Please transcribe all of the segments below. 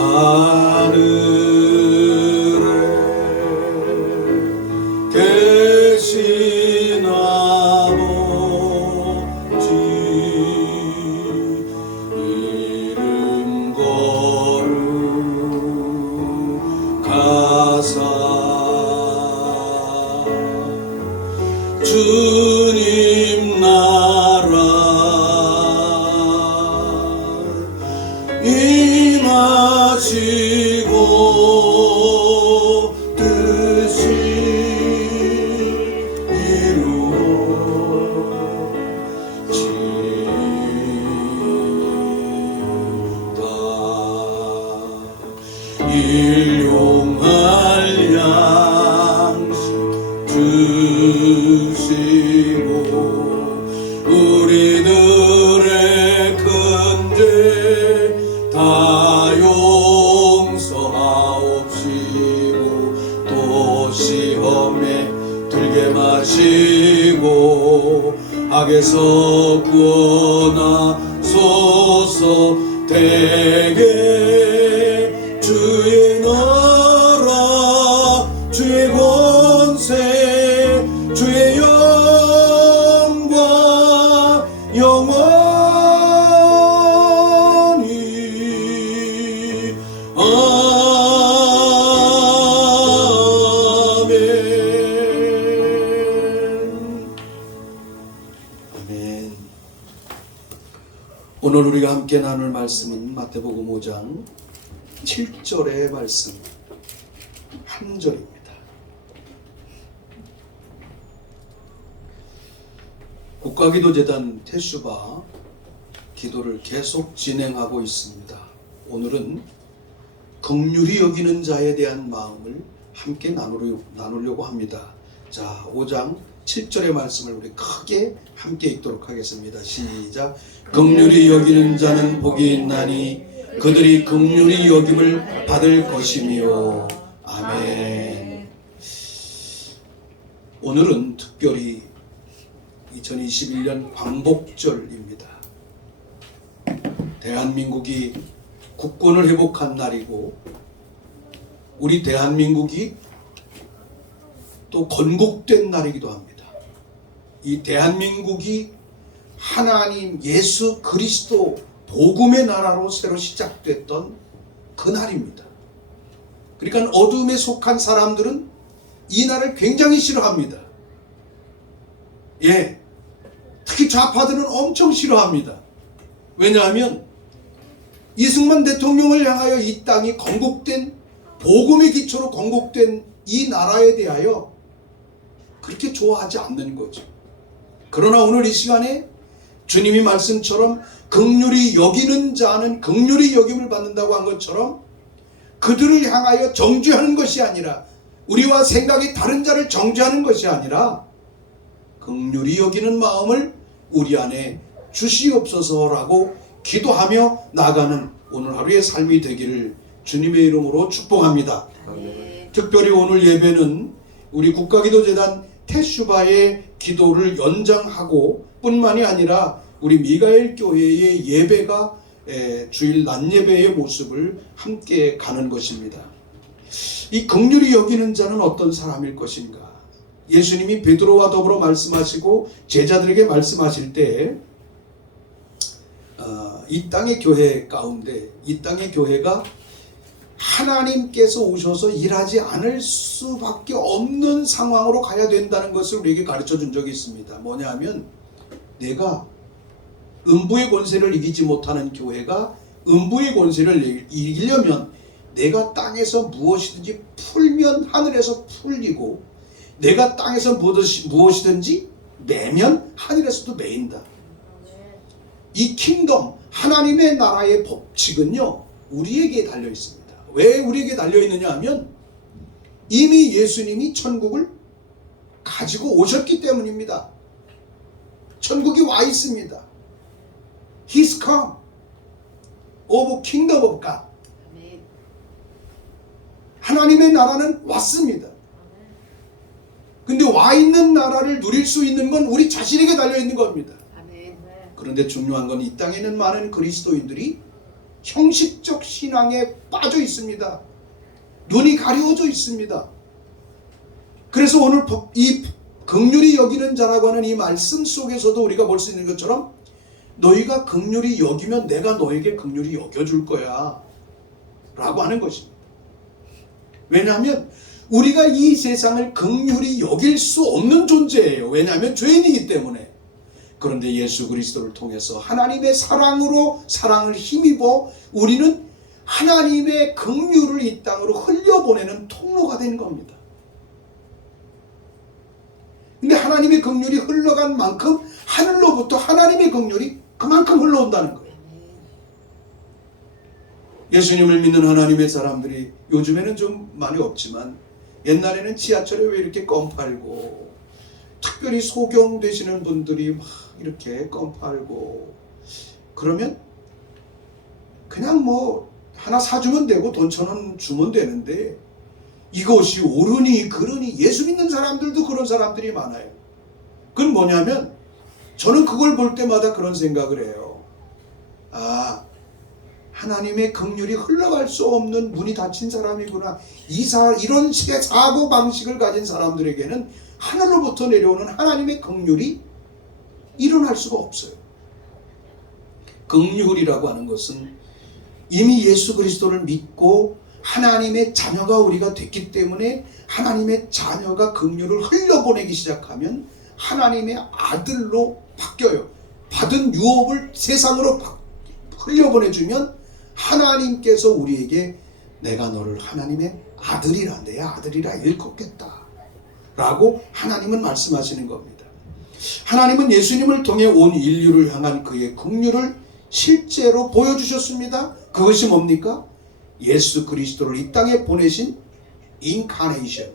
하늘에 계신 아버지 이름 거룩하사 주님 나라 임하시고 뜻이 이루어지다. 일용할 양식 주시고 우리들의 큰 죄 다 용서하옵시고 또 시험에 들게 마시고 악에서 구원하소서. 대개 주의 나라 주의 권세 주의 영광 영원히 아멘. 오늘 우리가 함께 나눌 말씀은 마태복음 5장 7절의 말씀 한 절입니다. 국가기도재단 태슈바 기도를 계속 진행하고 있습니다. 오늘은 긍휼히 여기는 자에 대한 마음을 함께 나누려고 합니다. 자, 5장 7절의 말씀을 우리 크게 함께 읽도록 하겠습니다. 시작. 긍휼히 여기는 자는 복이 있나니 그들이 긍휼히 여김을 받을 것이며. 아멘. 오늘은 특별히 2021년 광복절입니다. 대한민국이 국권을 회복한 날이고 우리 대한민국이 또 건국된 날이기도 합니다. 이 대한민국이 하나님 예수 그리스도 복음의 나라로 새로 시작됐던 그날입니다. 그러니까 어둠에 속한 사람들은 이 날을 굉장히 싫어합니다. 예, 특히 좌파들은 엄청 싫어합니다. 왜냐하면 이승만 대통령을 향하여 이 땅이 건국된 복음의 기초로 건국된 이 나라에 대하여 그렇게 좋아하지 않는 거죠. 그러나 오늘 이 시간에 주님이 말씀처럼 긍휼히 여기는 자는 긍휼히 여김을 받는다고 한 것처럼 그들을 향하여 정죄하는 것이 아니라 우리와 생각이 다른 자를 정죄하는 것이 아니라 긍휼히 여기는 마음을 우리 안에 주시옵소서라고 기도하며 나가는 오늘 하루의 삶이 되기를 주님의 이름으로 축복합니다. 특별히 오늘 예배는 우리 국가기도재단 태슈바의 기도를 연장하고 뿐만이 아니라 우리 미가엘 교회의 예배가 주일 낮 예배의 모습을 함께 가는 것입니다. 이 긍휼히 여기는 자는 어떤 사람일 것인가? 예수님이 베드로와 더불어 말씀하시고 제자들에게 말씀하실 때 이 땅의 교회 가운데 이 땅의 교회가 하나님께서 오셔서 일하지 않을 수밖에 없는 상황으로 가야 된다는 것을 우리에게 가르쳐 준 적이 있습니다. 뭐냐 하면 내가 음부의 권세를 이기지 못하는 교회가 음부의 권세를 이기려면 내가 땅에서 무엇이든지 풀면 하늘에서 풀리고 내가 땅에서 무엇이든지 매면 하늘에서도 매인다. 이 킹덤 하나님의 나라의 법칙은요 우리에게 달려 있습니다. 왜 우리에게 달려 있느냐 하면 이미 예수님이 천국을 가지고 오셨기 때문입니다. 천국이 와 있습니다. He's come of kingdom of God. 하나님의 나라는 왔습니다. 근데 와 있는 나라를 누릴 수 있는 건 우리 자신에게 달려 있는 겁니다. 그런데 중요한 건 이 땅에 있는 많은 그리스도인들이 형식적 신앙에 빠져 있습니다. 눈이 가려워져 있습니다. 그래서 오늘 이 긍휼히 여기는 자라고 하는 이 말씀 속에서도 우리가 볼 수 있는 것처럼 너희가 긍휼히 여기면 내가 너에게 긍휼히 여겨줄 거야 라고 하는 것입니다. 왜냐하면 우리가 이 세상을 긍휼히 여길 수 없는 존재예요. 왜냐하면 죄인이기 때문에. 그런데 예수 그리스도를 통해서 하나님의 사랑으로 사랑을 힘입어 우리는 하나님의 긍휼을 이 땅으로 흘려보내는 통로가 된 겁니다. 근데 하나님의 긍휼이 흘러간 만큼 하늘로부터 하나님의 긍휼이 그만큼 흘러온다는 거예요. 예수님을 믿는 하나님의 사람들이 요즘에는 좀 많이 없지만 옛날에는 지하철에 왜 이렇게 껌 팔고, 특별히 소경 되시는 분들이 막 이렇게 껌 팔고 그러면 그냥 뭐 하나 사주면 되고 돈 1,000원 주면 되는데, 이것이 옳으니 그러니 예수 믿는 사람들도 그런 사람들이 많아요. 그건 뭐냐면 저는 그걸 볼 때마다 그런 생각을 해요. 아, 하나님의 긍휼이 흘러갈 수 없는 문이 닫힌 사람이구나. 이런 식의 사고 방식을 가진 사람들에게는 하늘로부터 내려오는 하나님의 긍휼이 일어날 수가 없어요. 긍휼이라고 하는 것은 이미 예수 그리스도를 믿고 하나님의 자녀가 우리가 됐기 때문에 하나님의 자녀가 긍휼을 흘려보내기 시작하면 하나님의 아들로 바뀌어요. 받은 유업을 세상으로 흘려보내주면 하나님께서 우리에게 내가 너를 하나님의 아들이라, 내 아들이라 일컫겠다 라고 하나님은 말씀하시는 겁니다. 하나님은 예수님을 통해 온 인류를 향한 그의 긍휼을 실제로 보여주셨습니다. 그것이 뭡니까? 예수 그리스도를 이 땅에 보내신 인카네이션,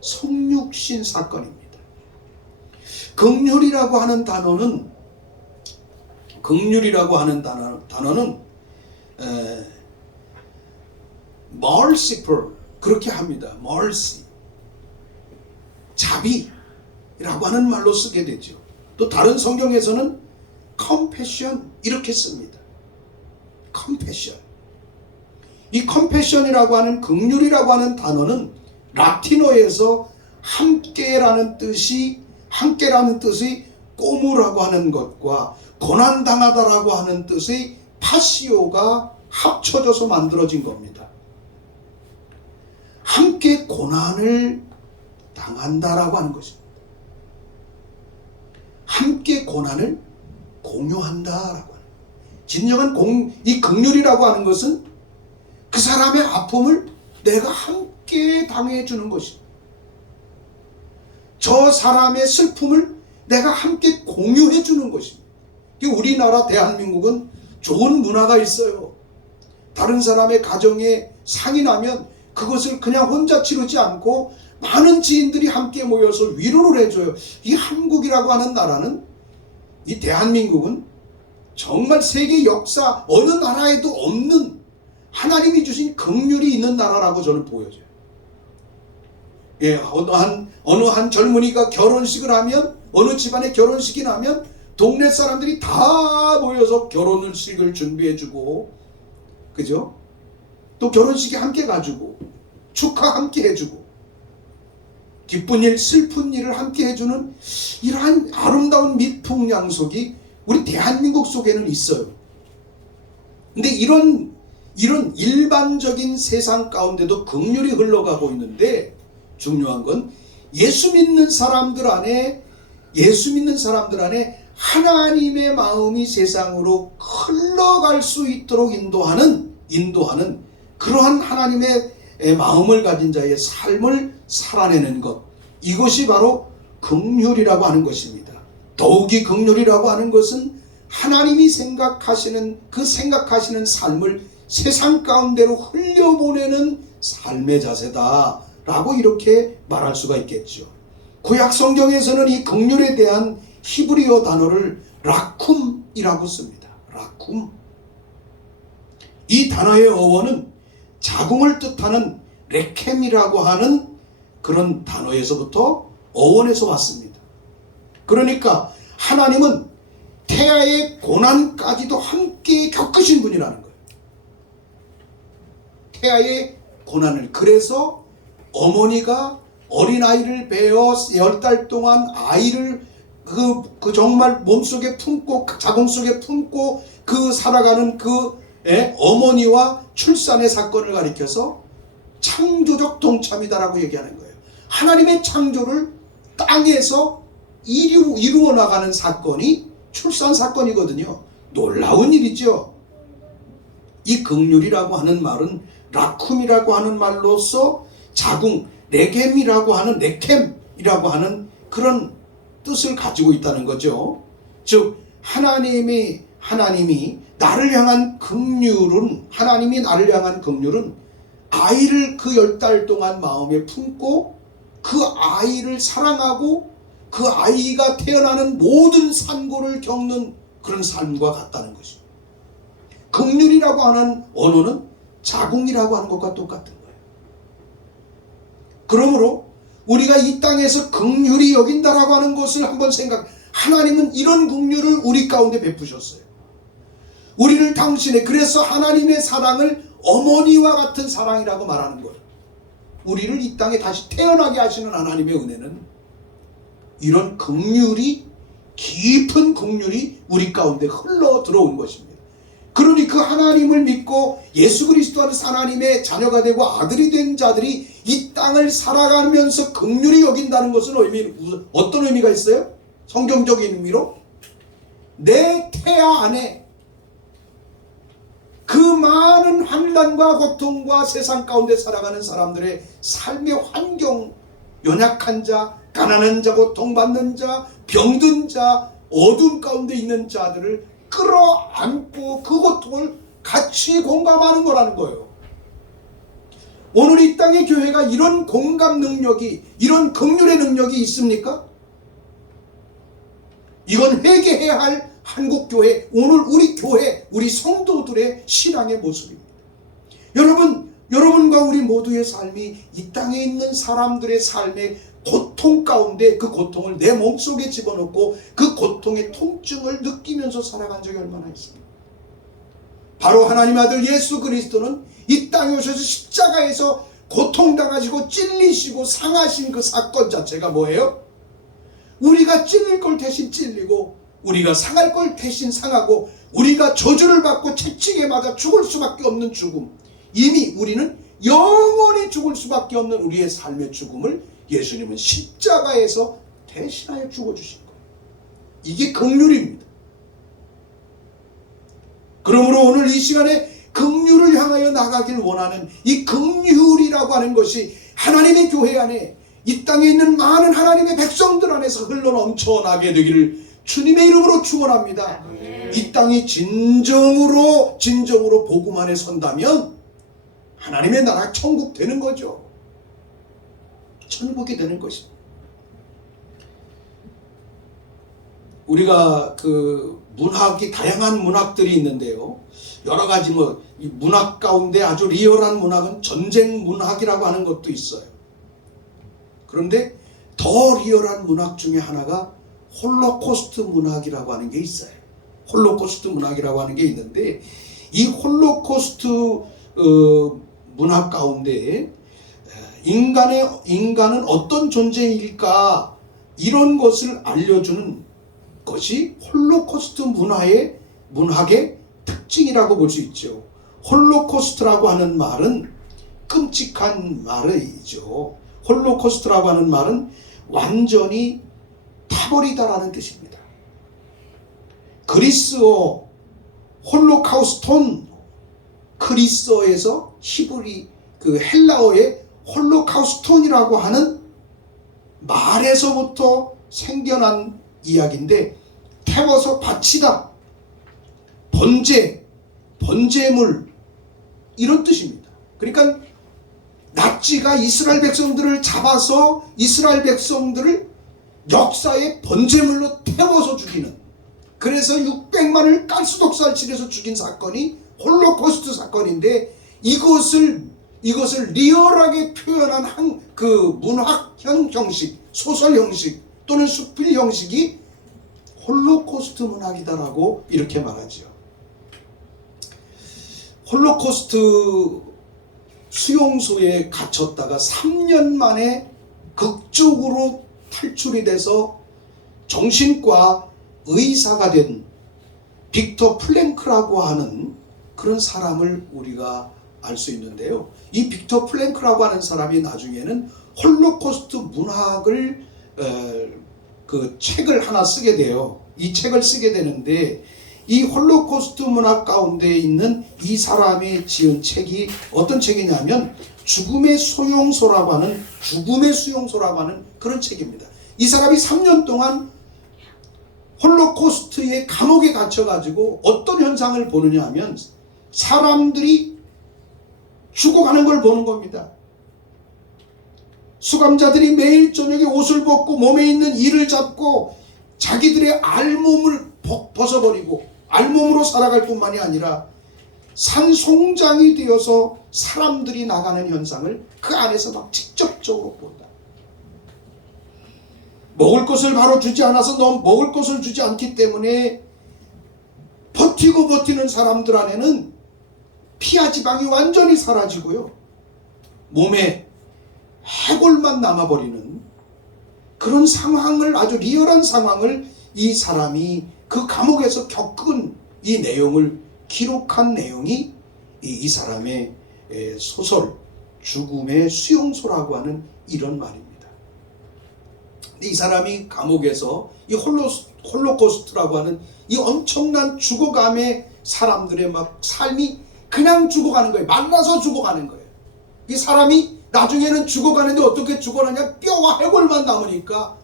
성육신 사건입니다. 긍휼이라고 하는 단어는 merciful 그렇게 합니다. mercy, 자비라고 하는 말로 쓰게 되죠. 또 다른 성경에서는 compassion 이렇게 씁니다. compassion. 이 compassion이라고 하는 긍휼이라고 하는 단어는 라틴어에서 함께라는 뜻이 꼬무라고 하는 것과 고난당하다라고 하는 뜻의 파시오가 합쳐져서 만들어진 겁니다. 함께 고난을 당한다라고 하는 것입니다. 함께 고난을 공유한다라고 하는 거예요. 진정한 이 긍휼이라고 하는 것은 그 사람의 아픔을 내가 함께 당해주는 것입니다. 저 사람의 슬픔을 내가 함께 공유해주는 것입니다. 우리나라 대한민국은 좋은 문화가 있어요. 다른 사람의 가정에 상이 나면 그것을 그냥 혼자 치르지 않고 많은 지인들이 함께 모여서 위로를 해줘요. 이 한국이라고 하는 나라는, 이 대한민국은 정말 세계 역사 어느 나라에도 없는 하나님이 주신 긍휼이 있는 나라라고 저는 보여져요. 예, 어느 한 젊은이가 결혼식을 하면, 어느 집안에 결혼식이 나면 동네 사람들이 다 모여서 결혼식을 준비해주고, 그죠? 또 결혼식에 함께 가주고, 축하 함께 해주고, 기쁜 일, 슬픈 일을 함께 해주는 이러한 아름다운 미풍양속이 우리 대한민국 속에는 있어요. 근데 이런 일반적인 세상 가운데도 긍휼이 흘러가고 있는데, 중요한 건 예수 믿는 사람들 안에 하나님의 마음이 세상으로 흘러갈 수 있도록 인도하는 그러한 하나님의 마음을 가진 자의 삶을 살아내는 것, 이것이 바로 긍휼이라고 하는 것입니다. 더욱이 긍휼이라고 하는 것은 하나님이 생각하시는 삶을 세상 가운데로 흘려보내는 삶의 자세다 라고 이렇게 말할 수가 있겠죠. 구약 성경에서는 이 긍휼에 대한 히브리어 단어를 라쿰이라고 씁니다. 라쿰. 이 단어의 어원은 자궁을 뜻하는 레켐이라고 하는 그런 단어에서부터 어원에서 왔습니다. 그러니까 하나님은 태아의 고난까지도 함께 겪으신 분이라는 거예요. 태아의 고난을, 그래서 어머니가 어린아이를 베어 10달 동안 아이를 그 정말 몸속에 품고 자궁 속에 품고 그 살아가는 그 어머니와 출산의 사건을 가리켜서 창조적 동참이다라고 얘기하는 거예요. 하나님의 창조를 땅에서 이루어 나가는 사건이 출산 사건이거든요. 놀라운 일이죠. 이 긍휼이라고 하는 말은 라쿰이라고 하는 말로서 자궁, 레겜이라고 하는 레캠이라고 하는 그런 뜻을 가지고 있다는 거죠. 즉 하나님이 나를 향한 긍휼은, 하나님이 나를 향한 긍휼은 아이를 그 10달 동안 마음에 품고 그 아이를 사랑하고 그 아이가 태어나는 모든 산고를 겪는 그런 삶과 같다는 것입니다. 긍휼이라고 하는 언어는 자궁이라고 하는 것과 똑같은 거예요. 그러므로 우리가 이 땅에서 긍휼히 여긴다라고 하는 것을 한번 하나님은 이런 긍휼을 우리 가운데 베푸셨어요. 우리를 당신의, 그래서 하나님의 사랑을 어머니와 같은 사랑이라고 말하는 거예요. 우리를 이 땅에 다시 태어나게 하시는 하나님의 은혜는 이런 긍휼이, 깊은 긍휼이 우리 가운데 흘러 들어온 것입니다. 그러니 그 하나님을 믿고 예수 그리스도 안에서 하나님의 자녀가 되고 아들이 된 자들이 이 땅을 살아가면서 긍휼히 여긴다는 것은 어떤 의미가 있어요? 성경적인 의미로 내 태아 안에 그 많은 환난과 고통과 세상 가운데 살아가는 사람들의 삶의 환경, 연약한 자, 가난한 자, 고통받는 자, 병든 자, 어둠 가운데 있는 자들을 끌어안고 그 고통을 같이 공감하는 거라는 거예요. 오늘 이 땅의 교회가 이런 공감 능력이, 이런 긍휼의 능력이 있습니까? 이건 회개해야 할 한국교회, 오늘 우리 교회, 우리 성도들의 신앙의 모습입니다. 여러분과 우리 모두의 삶이 이 땅에 있는 사람들의 삶의 고통 가운데 그 고통을 내 몸속에 집어넣고 그 고통의 통증을 느끼면서 살아간 적이 얼마나 있습니까? 바로 하나님 아들 예수 그리스도는 이 땅에 오셔서 십자가에서 고통당하시고 찔리시고 상하신 그 사건 자체가 뭐예요? 우리가 찔릴 걸 대신 찔리고 우리가 상할 걸 대신 상하고 우리가 저주를 받고 채찍에 맞아 죽을 수밖에 없는 죽음, 이미 우리는 영원히 죽을 수밖에 없는 우리의 삶의 죽음을 예수님은 십자가에서 대신하여 죽어주신 거예요. 이게 긍휼입니다. 그러므로 오늘 이 시간에 긍휼을 향하여 나가길 원하는 이 긍휼이라고 하는 것이 하나님의 교회 안에, 이 땅에 있는 많은 하나님의 백성들 안에서 흘러넘쳐나게 되기를 주님의 이름으로 축원합니다. 이 땅이 진정으로 복음 안에 선다면 하나님의 나라 천국 되는 거죠. 천국이 되는 것입니다. 우리가 그 문학이 다양한 문학들이 있는데요. 여러 가지 이 문학 가운데 아주 리얼한 문학은 전쟁 문학이라고 하는 것도 있어요. 그런데 더 리얼한 문학 중에 하나가 홀로코스트 문학이라고 하는 게 있어요. 홀로코스트 문학이라고 하는 게 있는데 이 홀로코스트 문학 가운데 인간은 어떤 존재일까 이런 것을 알려주는 것이 홀로코스트 문학의 특징이라고 볼 수 있죠. 홀로코스트라고 하는 말은 끔찍한 말이죠. 홀로코스트라고 하는 말은 완전히 타버리다라는 뜻입니다. 그리스어 홀로카우스톤, 그리스어에서 히브리 그 헬라어의 홀로카우스톤이라고 하는 말에서부터 생겨난 이야기인데, 태워서 바치다, 번제물 이런 뜻입니다. 그러니까 나치가 이스라엘 백성들을 잡아서 이스라엘 백성들을 역사의 번제물로 태워서 죽이는, 그래서 600만을 가스독살 칠해서 죽인 사건이 홀로코스트 사건인데, 이것을 리얼하게 표현한 그 문학 형식, 소설 형식 또는 수필 형식이 홀로코스트 문학이다라고 이렇게 말하죠. 홀로코스트 수용소에 갇혔다가 3년 만에 극적으로 탈출이 돼서 정신과 의사가 된 빅터 프랭크라고 하는 그런 사람을 우리가 알 수 있는데요. 이 빅터 프랭크라고 하는 사람이 나중에는 홀로코스트 문학을 그 책을 하나 쓰게 돼요. 이 책을 쓰게 되는데 이 홀로코스트 문학 가운데 있는 이 사람이 지은 책이 어떤 책이냐면 죽음의 수용소라고 하는 그런 책입니다. 이 사람이 3년 동안 홀로코스트의 감옥에 갇혀가지고 어떤 현상을 보느냐 하면 사람들이 죽어가는 걸 보는 겁니다. 수감자들이 매일 저녁에 옷을 벗고 몸에 있는 이를 잡고 자기들의 알몸을 벗어버리고 알몸으로 살아갈 뿐만이 아니라 산송장이 되어서 사람들이 나가는 현상을 그 안에서 막 직접적으로 본다. 먹을 것을 바로 주지 않아서 먹을 것을 주지 않기 때문에 버티는 사람들 안에는 피하 지방이 완전히 사라지고요. 몸에 해골만 남아버리는 그런 상황을, 아주 리얼한 상황을 이 사람이 그 감옥에서 겪은 이 내용을 기록한 내용이 이 사람의 소설 죽음의 수용소라고 하는 이런 말입니다. 이 사람이 감옥에서 이 홀로코스트라고 하는 이 엄청난 죽어감의 사람들의 막 삶이 그냥 죽어가는 거예요. 말라서 죽어가는 거예요. 이 사람이 나중에는 죽어가는데 어떻게 죽어가냐? 뼈와 해골만 남으니까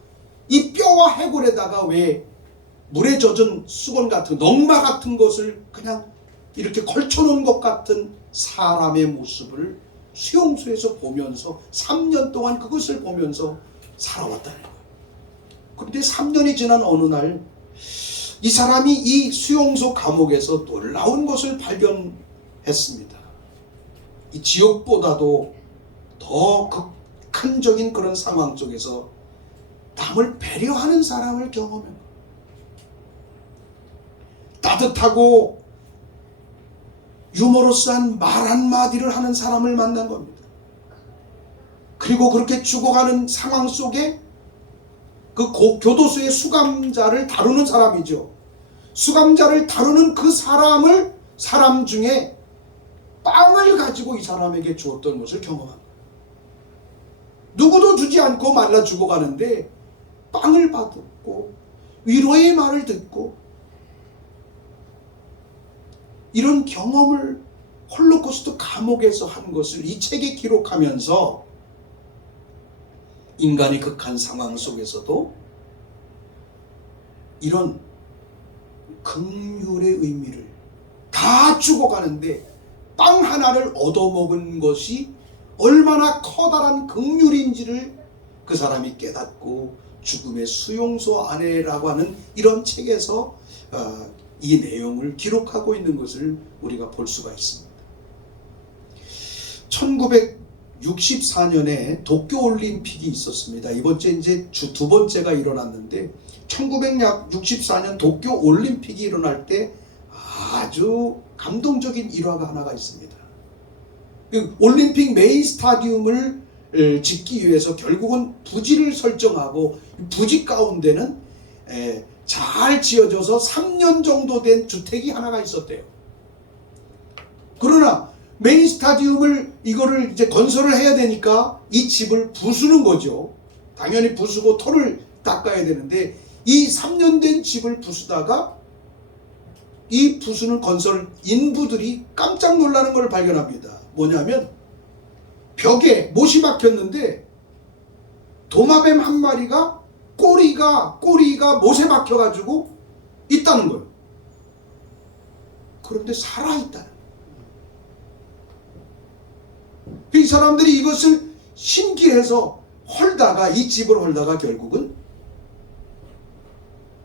이 뼈와 해골에다가 왜 물에 젖은 수건 같은 넝마 같은 것을 그냥 이렇게 걸쳐놓은 것 같은 사람의 모습을 수용소에서 보면서 3년 동안 그것을 보면서 살아왔다는 거예요. 그런데 3년이 지난 어느 날 이 사람이 이 수용소 감옥에서 놀라운 것을 발견했습니다. 이 지옥보다도 더 극한적인 그런 상황 속에서 남을 배려하는 사람을 경험합니다. 따뜻하고 유머러스한 말 한마디를 하는 사람을 만난 겁니다. 그리고 그렇게 죽어가는 상황 속에 그 교도소의 수감자를 다루는 사람이죠. 수감자를 다루는 그 사람 중에 빵을 가지고 이 사람에게 주었던 것을 경험합니다. 누구도 주지 않고 말라 죽어가는데 빵을 받았고 위로의 말을 듣고 이런 경험을 홀로코스트 감옥에서 한 것을 이 책에 기록하면서 인간의 극한 상황 속에서도 이런 긍휼의 의미를 다 죽어가는데 빵 하나를 얻어먹은 것이 얼마나 커다란 긍휼인지를 그 사람이 깨닫고 죽음의 수용소 안에라고 하는 이런 책에서 이 내용을 기록하고 있는 것을 우리가 볼 수가 있습니다. 1964년에 도쿄올림픽이 있었습니다. 이번째 이제 두 번째가 일어났는데 1964년 도쿄올림픽이 일어날 때 아주 감동적인 일화가 하나가 있습니다. 올림픽 메인 스타디움을 짓기 위해서 결국은 부지를 설정하고 부지 가운데는 잘 지어져서 3년 정도 된 주택이 하나가 있었대요. 그러나 메인 스타디움을 이거를 이제 건설을 해야 되니까 이 집을 부수는 거죠. 당연히 부수고 토를 닦아야 되는데 이 3년 된 집을 부수다가 이 부수는 건설 인부들이 깜짝 놀라는 걸 발견합니다. 뭐냐면 벽에 못이 박혔는데 도마뱀 한 마리가 꼬리가 못에 박혀가지고 있다는 거예요. 그런데 살아있다는 거예요. 이 사람들이 이것을 신기해서 이 집을 헐다가 결국은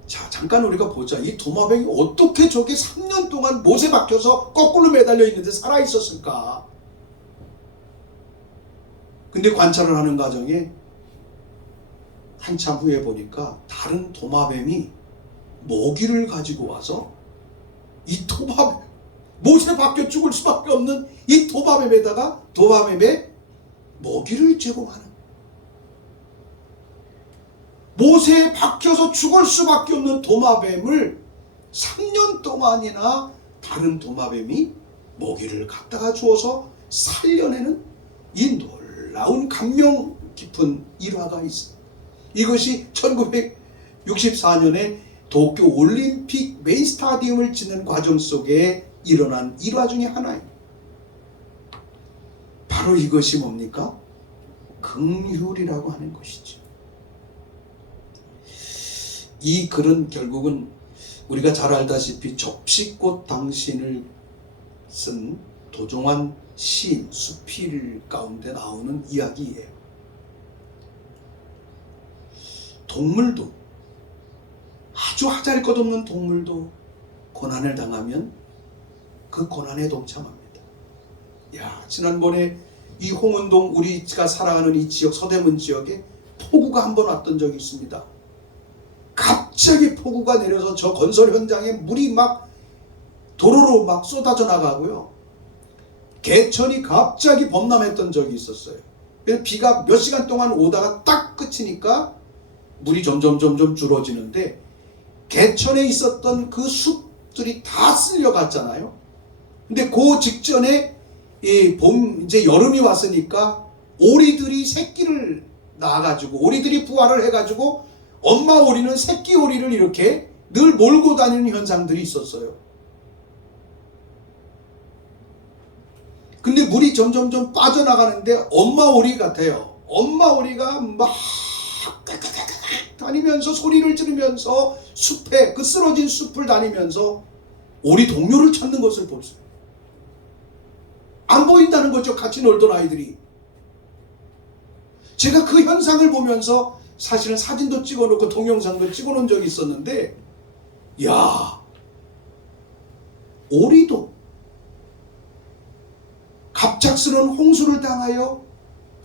잠깐 우리가 보자. 이 도마뱀이 어떻게 저게 3년 동안 못에 박혀서 거꾸로 매달려 있는데 살아있었을까? 근데 관찰을 하는 과정에 한참 후에 보니까 다른 도마뱀이 먹이를 가지고 와서 이 못에 박혀 죽을 수밖에 없는 이 도마뱀에다가 도마뱀의 먹이를 제공하는, 못에 박혀서 죽을 수밖에 없는 도마뱀을 3년 동안이나 다른 도마뱀이 먹이를 갖다가 주어서 살려내는 이 놀라운 감명 깊은 일화가 있습니다. 이것이 1964년에 도쿄 올림픽 메인 스타디움을 짓는 과정 속에 일어난 일화 중에 하나입니다. 바로 이것이 뭡니까? 긍휼이라고 하는 것이죠. 이 글은 결국은 우리가 잘 알다시피 접시꽃 당신을 쓴 도종환 시인 수필 가운데 나오는 이야기예요. 동물도, 아주 하잘것없는 동물도 고난을 당하면 그 고난에 동참합니다. 지난번에 이 홍은동, 우리가 살아가는 이 지역, 서대문 지역에 폭우가 한 번 왔던 적이 있습니다. 갑자기 폭우가 내려서 저 건설 현장에 물이 막 도로로 막 쏟아져 나가고요. 개천이 갑자기 범람했던 적이 있었어요. 그래서 비가 몇 시간 동안 오다가 딱 그치니까 물이 점점 줄어지는데, 개천에 있었던 그 숲들이 다 쓸려갔잖아요. 근데 그 직전에 이제 여름이 왔으니까 오리들이 새끼를 낳아가지고, 오리들이 부화를 해가지고 엄마 오리는 새끼 오리를 이렇게 늘 몰고 다니는 현상들이 있었어요. 근데 물이 점점 빠져나가는데 엄마 오리 같아요. 엄마 오리가 막 다니면서 소리를 지르면서 숲에, 그 쓰러진 숲을 다니면서 오리 동료를 찾는 것을 보세요. 안 보인다는 거죠, 같이 놀던 아이들이. 제가 그 현상을 보면서 사실은 사진도 찍어놓고 동영상도 찍어놓은 적이 있었는데, 오리도 갑작스러운 홍수를 당하여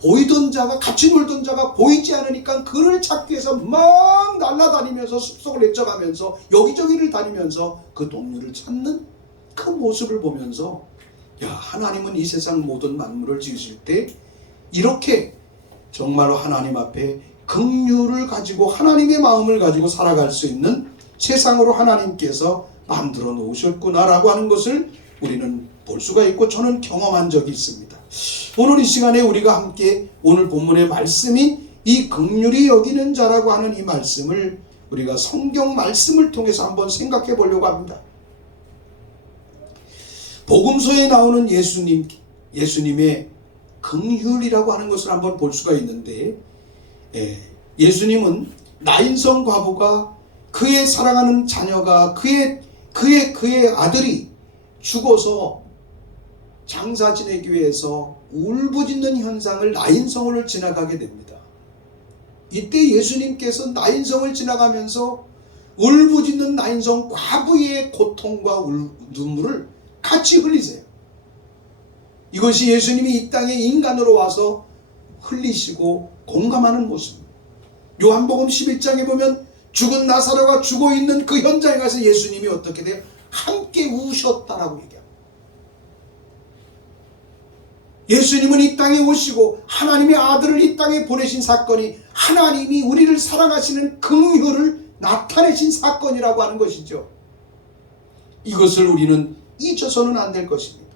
보이던 자가, 같이 놀던 자가 보이지 않으니까 그를 찾기 위해서 막 날아다니면서 숲속을 헤쳐가면서 여기저기를 다니면서 그 동료를 찾는 그 모습을 보면서, 하나님은 이 세상 모든 만물을 지으실 때 이렇게 정말로 하나님 앞에 긍휼을 가지고 하나님의 마음을 가지고 살아갈 수 있는 세상으로 하나님께서 만들어 놓으셨구나라고 하는 것을 우리는 볼 수가 있고, 저는 경험한 적이 있습니다. 오늘 이 시간에 우리가 함께 오늘 본문의 말씀인 이 긍휼히 여기는 자라고 하는 이 말씀을 우리가 성경 말씀을 통해서 한번 생각해 보려고 합니다. 복음서에 나오는 예수님의 긍휼이라고 하는 것을 한번 볼 수가 있는데, 예수님은 나인성 과부가, 그의 사랑하는 자녀가, 그의 아들이 죽어서 장사 지내기 위해서 울부짖는 현상을, 나인성을 지나가게 됩니다. 이때 예수님께서 나인성을 지나가면서 울부짖는 나인성 과부의 고통과 눈물을 같이 흘리세요. 이것이 예수님이 이 땅에 인간으로 와서 흘리시고 공감하는 모습입니다. 요한복음 11장에 보면 죽은 나사로가 죽어있는 그 현장에 가서 예수님이 어떻게 돼요? 함께 우셨다라고 얘기합니다. 예수님은 이 땅에 오시고 하나님의 아들을 이 땅에 보내신 사건이 하나님이 우리를 사랑하시는 긍휼을 나타내신 사건이라고 하는 것이죠. 이것을 우리는 잊어서는 안 될 것입니다.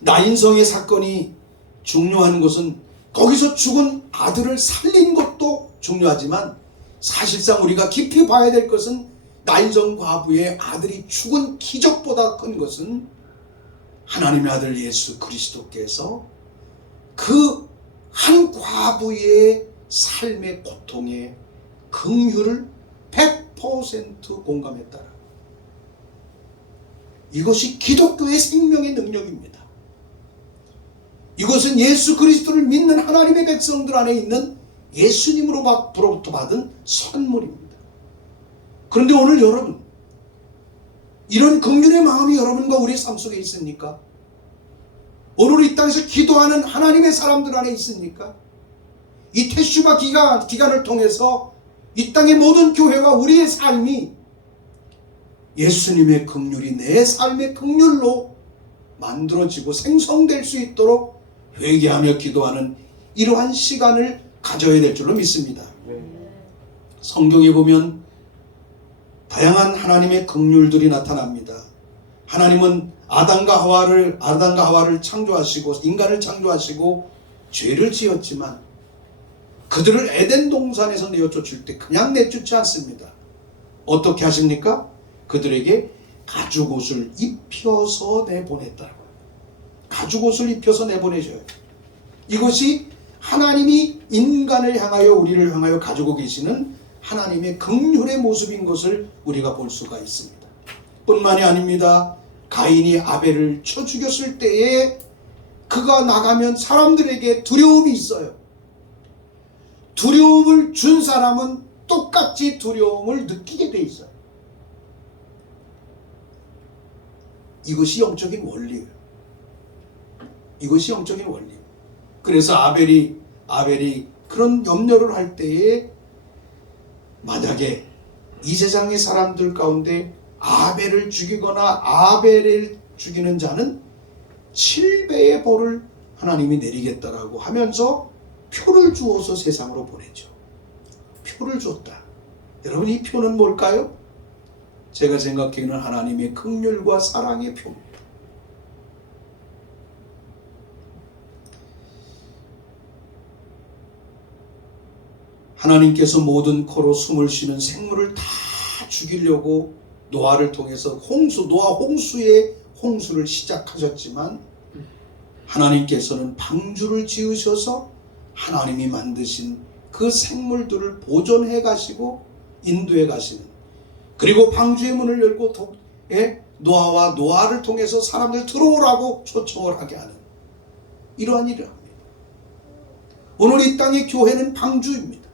나인성의 사건이 중요한 것은 거기서 죽은 아들을 살린 것도 중요하지만, 사실상 우리가 깊이 봐야 될 것은 나인성 과부의 아들이 죽은 기적보다 큰 것은 하나님의 아들 예수 그리스도께서 그 한 과부의 삶의 고통에 긍휼을 100% 공감했다. 이것이 기독교의 생명의 능력입니다. 이것은 예수 그리스도를 믿는 하나님의 백성들 안에 있는 예수님으로부터 받은 선물입니다. 그런데 오늘 여러분, 이런 긍휼의 마음이 여러분과 우리의 삶 속에 있습니까? 오늘 이 땅에서 기도하는 하나님의 사람들 안에 있습니까? 이 테슈바 기간을 통해서 이 땅의 모든 교회와 우리의 삶이 예수님의 긍휼이 내 삶의 긍휼로 만들어지고 생성될 수 있도록 회개하며 기도하는 이러한 시간을 가져야 될 줄로 믿습니다. 성경에 보면 다양한 하나님의 긍휼들이 나타납니다. 하나님은 아담과 하와를 창조하시고 인간을 창조하시고 죄를 지었지만 그들을 에덴 동산에서 내어쫓을 때 그냥 내쫓지 않습니다. 어떻게 하십니까? 그들에게 가죽옷을 입혀서 내보냈다고. 가죽옷을 입혀서 내보내셔요. 이것이 하나님이 인간을 향하여 우리를 향하여 가지고 계시는 하나님의 긍휼의 모습인 것을 우리가 볼 수가 있습니다. 뿐만이 아닙니다. 가인이 아벨을 쳐 죽였을 때에 그가 나가면 사람들에게 두려움이 있어요. 두려움을 준 사람은 똑같이 두려움을 느끼게 돼 있어요. 이것이 영적인 원리예요. 이것이 영적인 원리예요. 그래서 아벨이 그런 염려를 할 때에 만약에 이 세상의 사람들 가운데 아벨을 죽이거나 아벨을 죽이는 자는 7배의 벌을 하나님이 내리겠다라고 하면서 표를 주어서 세상으로 보내죠. 표를 줬다. 여러분, 이 표는 뭘까요? 제가 생각하기에는 하나님의 긍휼과 사랑의 표입니다. 하나님께서 모든 코로 숨을 쉬는 생물을 다 죽이려고 노아를 통해서 노아 홍수의 홍수를 시작하셨지만 하나님께서는 방주를 지으셔서 하나님이 만드신 그 생물들을 보존해 가시고 인도해 가시는, 그리고 방주의 문을 열고 노아와 노아를 통해서 사람들 들어오라고 초청을 하게 하는 이러한 일을 합니다. 오늘 이 땅의 교회는 방주입니다.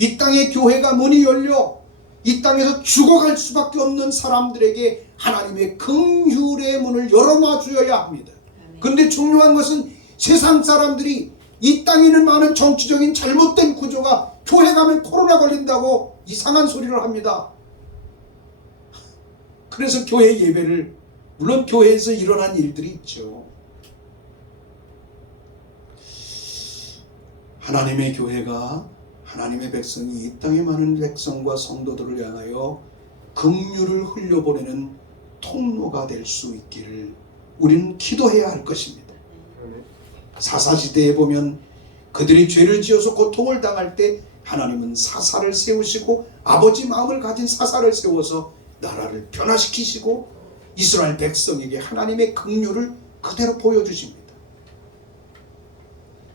이 땅의 교회가 문이 열려 이 땅에서 죽어갈 수밖에 없는 사람들에게 하나님의 긍휼의 문을 열어놔 주어야 합니다. 그런데 중요한 것은 세상 사람들이 이 땅에 있는 많은 정치적인 잘못된 구조가 교회 가면 코로나 걸린다고 이상한 소리를 합니다. 그래서 교회 예배를, 물론 교회에서 일어난 일들이 있죠. 하나님의 교회가, 하나님의 백성이 이 땅의 많은 백성과 성도들을 향하여 긍휼을 흘려보내는 통로가 될 수 있기를 우리는 기도해야 할 것입니다. 사사시대에 보면 그들이 죄를 지어서 고통을 당할 때 하나님은 사사를 세우시고 아버지 마음을 가진 사사를 세워서 나라를 변화시키시고 이스라엘 백성에게 하나님의 긍휼을 그대로 보여주십니다.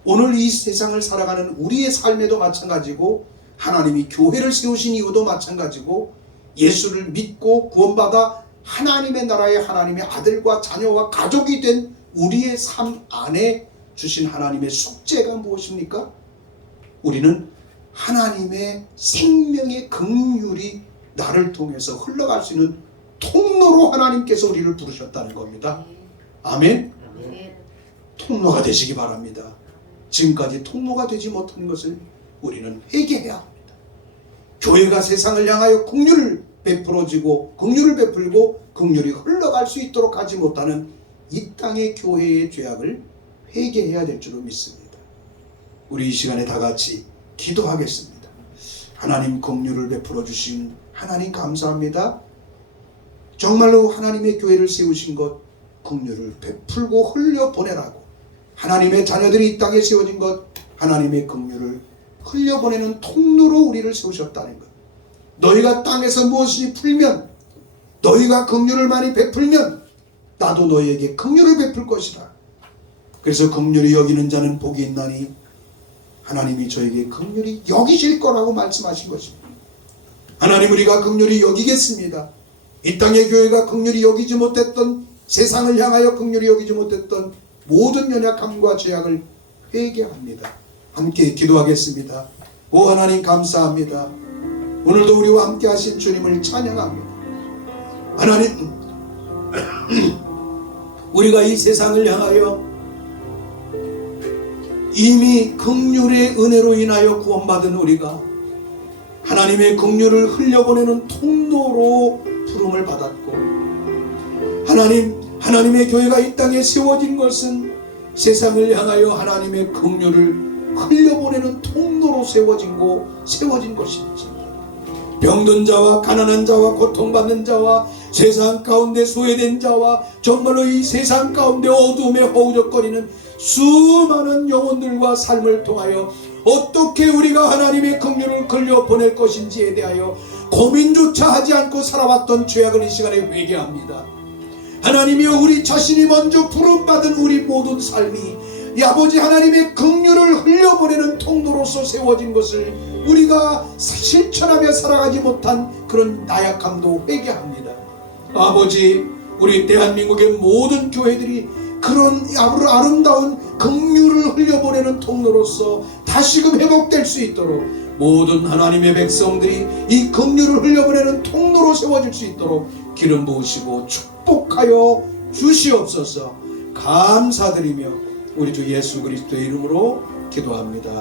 오늘 이 세상을 살아가는 우리의 삶에도 마찬가지고 하나님이 교회를 세우신 이유도 마찬가지고 예수를 믿고 구원받아 하나님의 나라의 하나님의 아들과 자녀와 가족이 된 우리의 삶 안에 주신 하나님의 숙제가 무엇입니까? 우리는 하나님의 생명의 긍휼이 나를 통해서 흘러갈 수 있는 통로로 하나님께서 우리를 부르셨다는 겁니다. 아멘? 통로가 되시기 바랍니다. 지금까지 통로가 되지 못한 것을 우리는 회개해야 합니다. 교회가 세상을 향하여 긍휼을 베풀어지고 긍휼을 베풀고 긍휼이 흘러갈 수 있도록 하지 못하는 이 땅의 교회의 죄악을 회개해야 될 줄로 믿습니다. 우리 이 시간에 다 같이 기도하겠습니다. 하나님, 긍휼을 베풀어 주신 하나님 감사합니다. 정말로 하나님의 교회를 세우신 것 긍휼을 베풀고 흘려보내라고, 하나님의 자녀들이 이 땅에 세워진 것 하나님의 긍휼을 흘려보내는 통로로 우리를 세우셨다는 것, 너희가 땅에서 무엇이 풀면, 너희가 긍휼을 많이 베풀면 나도 너희에게 긍휼을 베풀 것이다. 그래서 긍휼히 여기는 자는 복이 있나니 하나님이 저에게 긍휼히 여기실 거라고 말씀하신 것입니다. 하나님, 우리가 긍휼히 여기겠습니다. 이 땅의 교회가 긍휼히 여기지 못했던, 세상을 향하여 긍휼히 여기지 못했던 모든 연약함과 죄악을 회개합니다. 함께 기도하겠습니다. 오 하나님, 감사합니다. 오늘도 우리와 함께 하신 주님을 찬양합니다. 하나님, 우리가 이 세상을 향하여 이미 긍휼의 은혜로 인하여 구원받은 우리가 하나님의 긍휼을 흘려보내는 통로로 부름을 받았고, 하나님의 교회가 이 땅에 세워진 것은 세상을 향하여 하나님의 긍휼을 흘려보내는 통로로 세워진 것인지, 병든 자와 가난한 자와 고통받는 자와 세상 가운데 소외된 자와 정말로 이 세상 가운데 어둠에 허우적거리는 수많은 영혼들과 삶을 통하여 어떻게 우리가 하나님의 긍휼을 흘려보낼 것인지에 대하여 고민조차 하지 않고 살아왔던 죄악을 이 시간에 회개합니다. 하나님이여, 우리 자신이 먼저 부름받은 우리 모든 삶이 이 아버지 하나님의 긍휼을 흘려보내는 통로로서 세워진 것을 우리가 실천하며 살아가지 못한 그런 나약함도 회개합니다. 아버지, 우리 대한민국의 모든 교회들이 그런 아름다운 긍휼을 흘려보내는 통로로서 다시금 회복될 수 있도록 모든 하나님의 백성들이 이 긍휼을 흘려보내는 통로로 세워질 수 있도록 기름 부으시고 축복하여 주시옵소서. 감사드리며 우리 주 예수 그리스도의 이름으로 기도합니다.